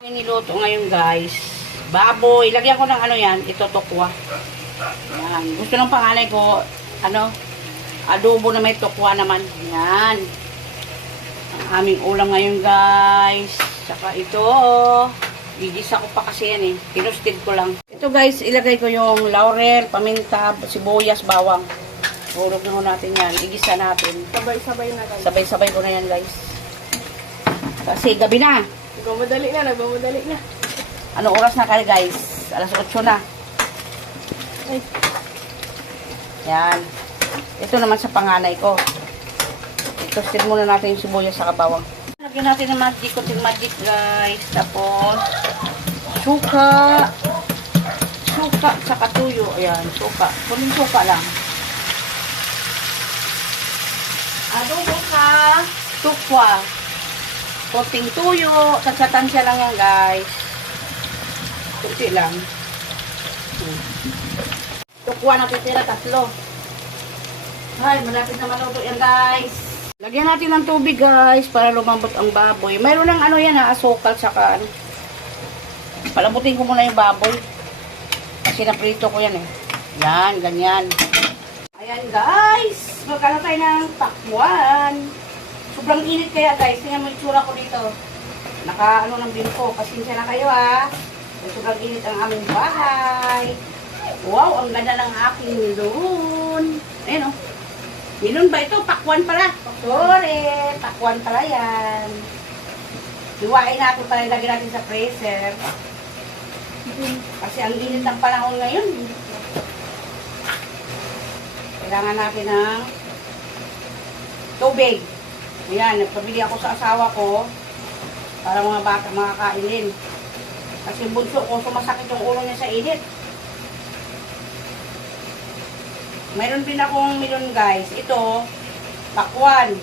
Niluto ngayon guys, baboy. Lagyan ko ng ano yan, ito tokwa. Yan. Gusto ng panganay ko, adobo na may tokwa naman. Yan. Ang aming ulam ngayon guys. Saka ito, gigisa ko pa kasi yan eh. Pinusted ko lang. Ito guys, ilagay ko yung laurel, paminta, sibuyas, bawang. Hulog na natin yan. Igisa natin. Sabay-sabay na guys. Sabay-sabay ko na yan guys. Kasi gabi na. Nagmamadali na. Ano oras na kayo guys? Alas 8 na. Ay. Yan. Ito naman sa panganay ko. Ito, muna natin yung sibuyas sa kabawang. Lagyan natin ng magic, kunting magic guys. Tapos, suka. Suka, saka tuyo. Ayan, suka. Kunin suka lang. Adobo ka. Tukwa. Kunting tuyo. Tansya-tansya lang yan guys. Kunti lang. Tukwa na titira, 3. Ay, malapit na maluto yan guys. Lagyan natin ng tubig guys para lumambot ang baboy. Mayroon ng ano yan ha, asukal saka ano. Palabutin ko muna yung baboy. Kasi naprito ko yan eh. Yan, ganyan. Ayan guys. Magkano tayo ng pakwan. Sobrang init kaya guys. Tingnan mo yung tsura ko dito. Naka-ano ng bimpo. Pasensya na kayo ha. Sobrang init ang aming bahay. Wow, ang ganda ng aking milon. Ayan o. Milon ba ito? Pakwan pala. Sorry, pakwan pala yan. Hiwain natin pala, ilagay natin sa freezer. Kasi ang init ng panahon ngayon. Kailangan natin ng tubig. Ayan, nagpabili ako sa asawa ko para mga bata makakain din. Kasi bunso ko, sumasakit yung ulo niya sa init. Mayroon din akong milon guys. Ito, pakwan.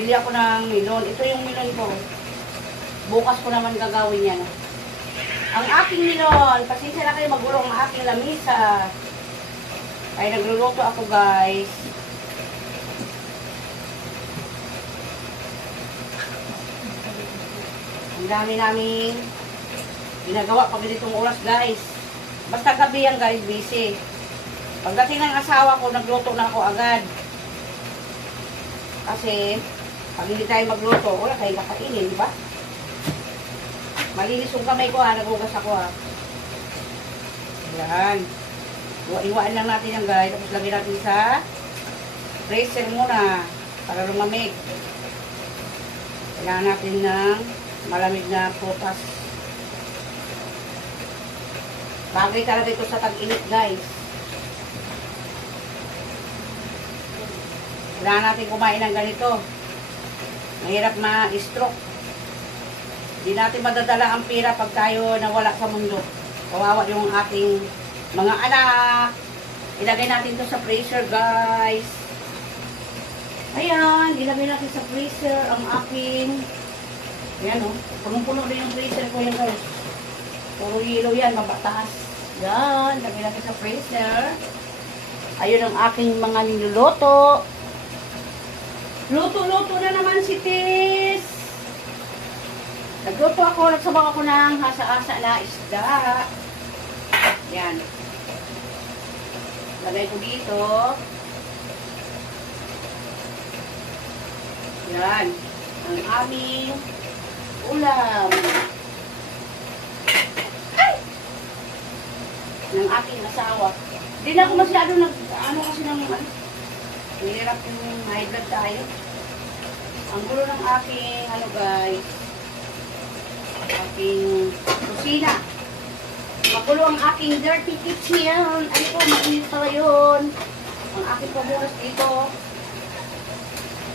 Bili ako ng milon. Ito yung milon ko. Bukas ko naman gagawin yan. Ang aking milon, pasensya na kayo magulo ang aking lamisa. Ay nagluluto ako guys. Ang dami namin ginagawa pag ganitong oras guys. Basta gabi yan guys, busy. Pagdating ng asawa ko, nagluto na ako agad. Kasi, pag hindi tayo magluto, wala tayong kakainin, di ba? Malinis yung kamay ko ha, nagugas ako ha. Yan. Iwain lang natin yan guys. Tapos lagyan natin sa freezer muna para lumamig. Kailangan natin ng malamig na prutas. Bagay talaga ito sa tag-init guys. Kailangan natin kumain ng ganito. Mahirap ma-stroke. Hindi natin madadala ang pira pag tayo nawala sa mundo. Kawawa yung ating mga anak. Ilagay natin to sa freezer guys. Ayan, ilagay natin sa freezer ang aking. Ayan o, punong-puno din yung freezer ko yan guys. Puro yelo yan, mabataas. Yan, ilagay natin sa freezer. Ayun ang aking mga niluluto. Luto-luto na naman si Tis. Nagluto ako, nagsabak ako ng hasa-hasa na isda. Yan. Lagay ko dito. Yan. Ang aming ulam. Ay! Ng aking asawa. Hindi na ako masyado kasi ng hirap yung high blood tayo. Ang gulo ng aking, guys, aking kusina. Magulo ang aking dirty kitchen. Ano po, mainit pala yun. Ang aking paburas dito.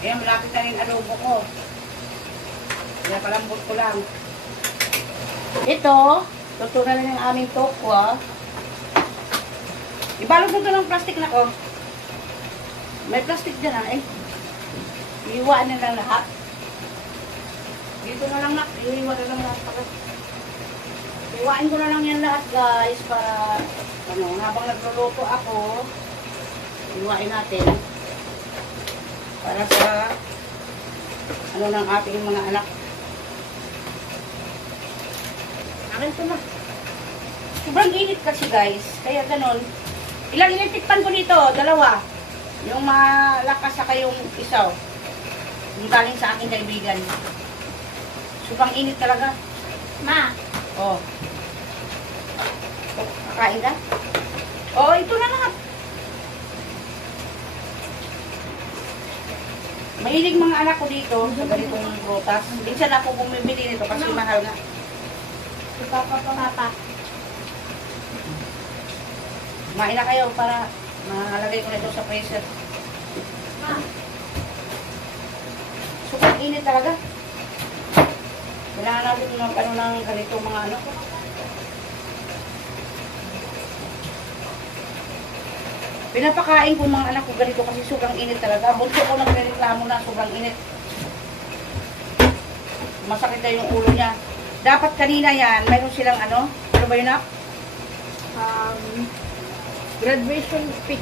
Ayan, malapit na rin adobo ko. Kaya palambot ko lang. Ito, luto na rin ang aming tokwa. Ibalot mo ito ng plastic na ko. May plastic dyan eh. Iiwaan na lang lahat. Dito na lang iiwan na lang lahat. Iiwain ko na lang yan lahat guys. Para, habang nagluluto ako, iiwain natin. Para sa, ng ating mga anak. Akin to na. Sobrang init kasi guys. Kaya ganun. Ilang initikpan ko dito? 2. Yung malakas saka yung isaw. Yung galing sa aking kaibigan. Sobrang init talaga. Ma. Oh. Kakain ka? Oh, ito na lahat. Mahilig mga anak ko dito sa ganitong prutas. Minsan ako bumibili nito kasi mahal nga. Papa. Kumain na kayo para malagay ko na ito sa freezer. Ma. Sobrang init talaga. Kailangan natin ng ano ng ganito mga ano. Pinapakain ko mga anak ko ganito kasi sobrang init talaga. Bunso ko nagreklamo na sobrang init. Masakit na yung ulo niya. Dapat kanina yan, mayroon silang ano? Ano ba yun, Ap? Graduation pic.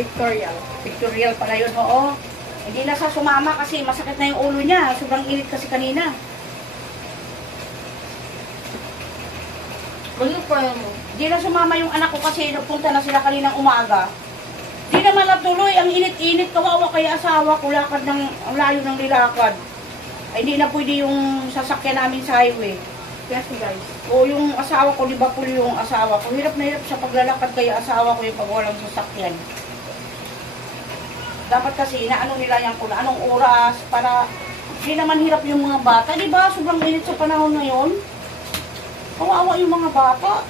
Pictorial. Pictorial pala yun, oo. Hindi na sa sumama kasi masakit na yung ulo niya. Sobrang init kasi kanina. Ano pa yan mo? Hindi na sumama yung anak ko kasi nagpunta na sila kaninang umaga. Di naman natuloy, ang init-init, kawawa kaya asawa ko, lakad ng, ang layo ng nilakad. Ay hindi na pwede yung sasakyan namin sa highway. Yes, guys. O yung asawa ko, di ba po yung asawa ko, hirap na hirap sa paglalakad kaya asawa ko yung pag walang sasakyan. Dapat kasi inaano nila yan kung anong oras para hindi naman hirap yung mga bata. Di ba? Sobrang init sa panahon ngayon. Kawawa yung mga bata.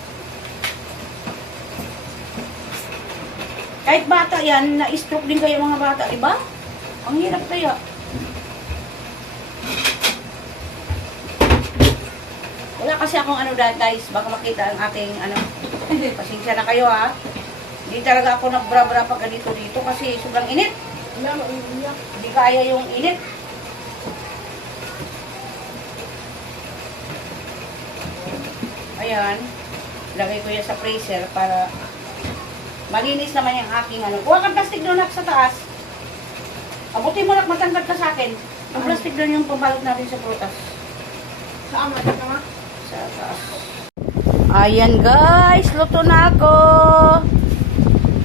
Kahit bata yan, na-stroke din kayo mga bata, di ba? Ang hirap kaya. Wala kasi akong ano dahil guys, baka makita ang ating ano. Pasensya na kayo ha. Hindi talaga ako nagbra-bra pag ganito dito kasi sobrang init. Wala, maiiyak. Hindi kaya yung init. Ayan. Lagay ko yan sa freezer para malinis naman yung aking ano. Kuha kang plastic doon sa taas. Abutin mo lang, matanggal ka sa akin. Ang plastic doon yung pambalot natin sa prutas. Saan mo? Dito nga? Sa taas. Ayan guys, luto na ako.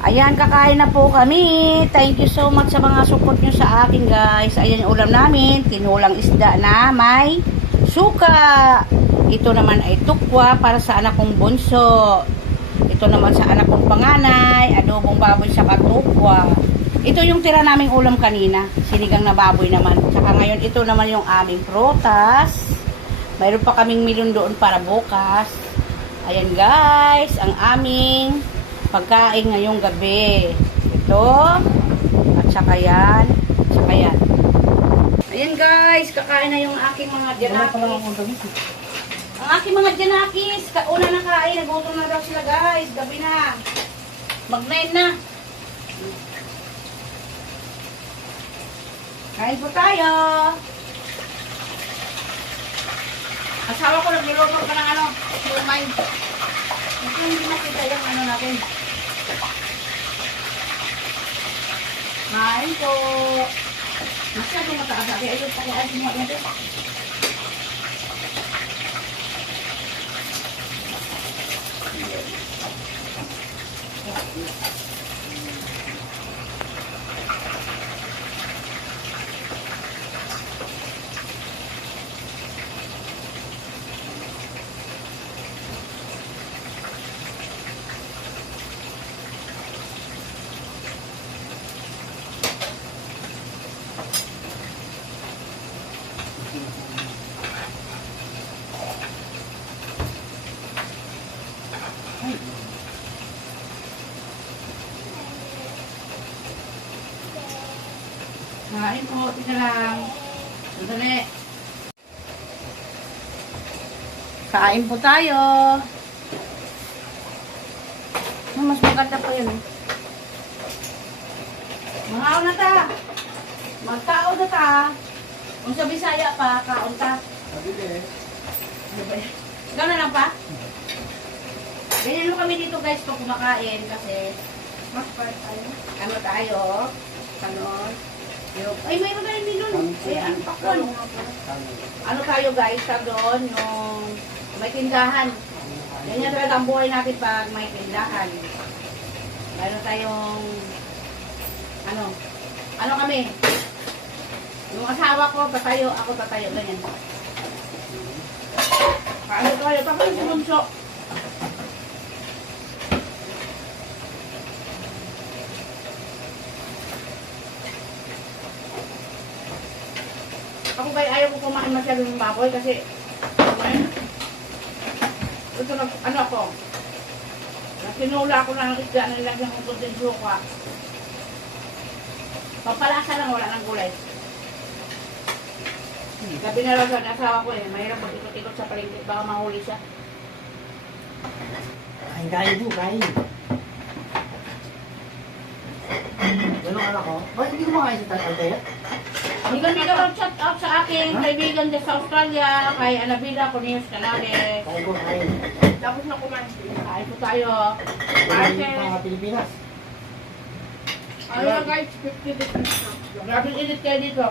Ayan, kakain na po kami. Thank you so much sa mga support nyo sa akin guys. Ayan yung ulam namin. Tinulang isda na may suka. Ito naman ay tukwa para sa anak kong bunso. Ito naman sa anak kong panganay, adobong baboy sa katukwa. Ito yung tira naming ulam kanina, sinigang na baboy naman. Saka ngayon, ito naman yung aming prutas. Mayroon pa kaming milyon doon para bukas. Ayan guys, ang aming pagkain ngayong gabi. Ito, at saka yan, saka yan. Ayan guys, kakain na yung aking mga janakis. Ang aking mga janakis, kauna na kain, nagutom na daw sila guys, gabi na. Mag-9 na. Kain po tayo. Asawa ko nagluluto ka ng ano, lumay. Ito hindi makita yung ano natin. Kain po. Masyadong mataas natin. Ayun, pakiasin mo natin. Kain po, tika lang. Sandali. Kain po tayo. Mas maganda pa yun. Mangaw na ta. Magkaon na ta. Kung sa Bisaya pa, kaon ta. Gano'n lang pa? Ganyan mo kami dito guys pag kumakain kasi Mas part tayo. ano tayo, kanon. Ay, mayroon tayong milon. Ay, ano pa kon? Ano tayo guys, sa doon, yung may tindahan. Ganyan talaga ang buhay natin pag may tindahan. Mayroon tayong, ano kami? Yung asawa ko, tatayo, ako tatayo, ganyan. Paano tayo? Tapos yung bunso. Ako ba ayaw ko kumain masyado ng baboy kasi ito ano ako, sinula ko ng isda na nilagyan ng kunting suka. Pampalasa lang, wala ng gulay. Gabi na lang sa asawa ko mahirap mag-ikot-ikot sa palengke, baka mahuli siya. Kain po, kain. Ganun anak ko. Bakit hindi ko makain sa Altaya? Hindi kami ka mag-chat out sa aking kaibigan dyan sa Australia, kay Anabida Cornelius Canales. Kain po, kain. Tapos na kumain. Kain po tayo. Kain Kasi, sa Pilipinas. Ano na guys, 50 degrees na. grabe init kayo dito.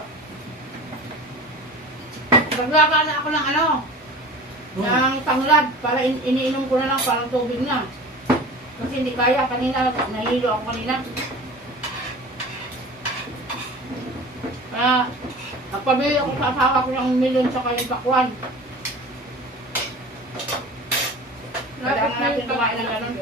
Naglaka na ako ng ng tanglad para iniinom ko na lang parang tubig na. Kasi hindi kaya, kanina, nahilo ako kanina. Kaya, nagpabili ako sa asawa ko ng milyon sa kalipakwan. Kailangan natin kumain ng ganun.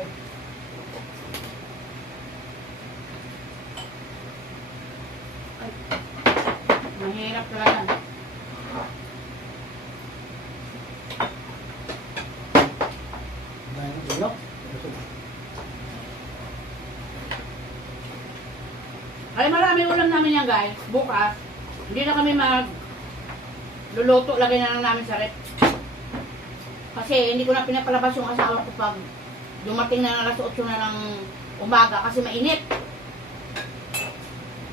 Mahirap talaga. Kain ng ilok. Ay, marami ulam namin yan guys. Bukas, hindi na kami luluto. Lagay na lang namin sa rep. Kasi hindi ko na pinapalabas yung asawa ko pag dumating na alas 8 na ng umaga kasi mainit.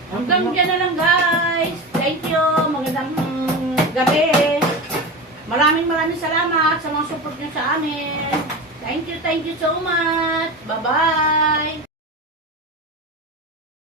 Hanggang dyan na lang guys. Thank you. Magandang gabi. Maraming salamat sa mga support nyo sa amin. Thank you so much. Bye-bye.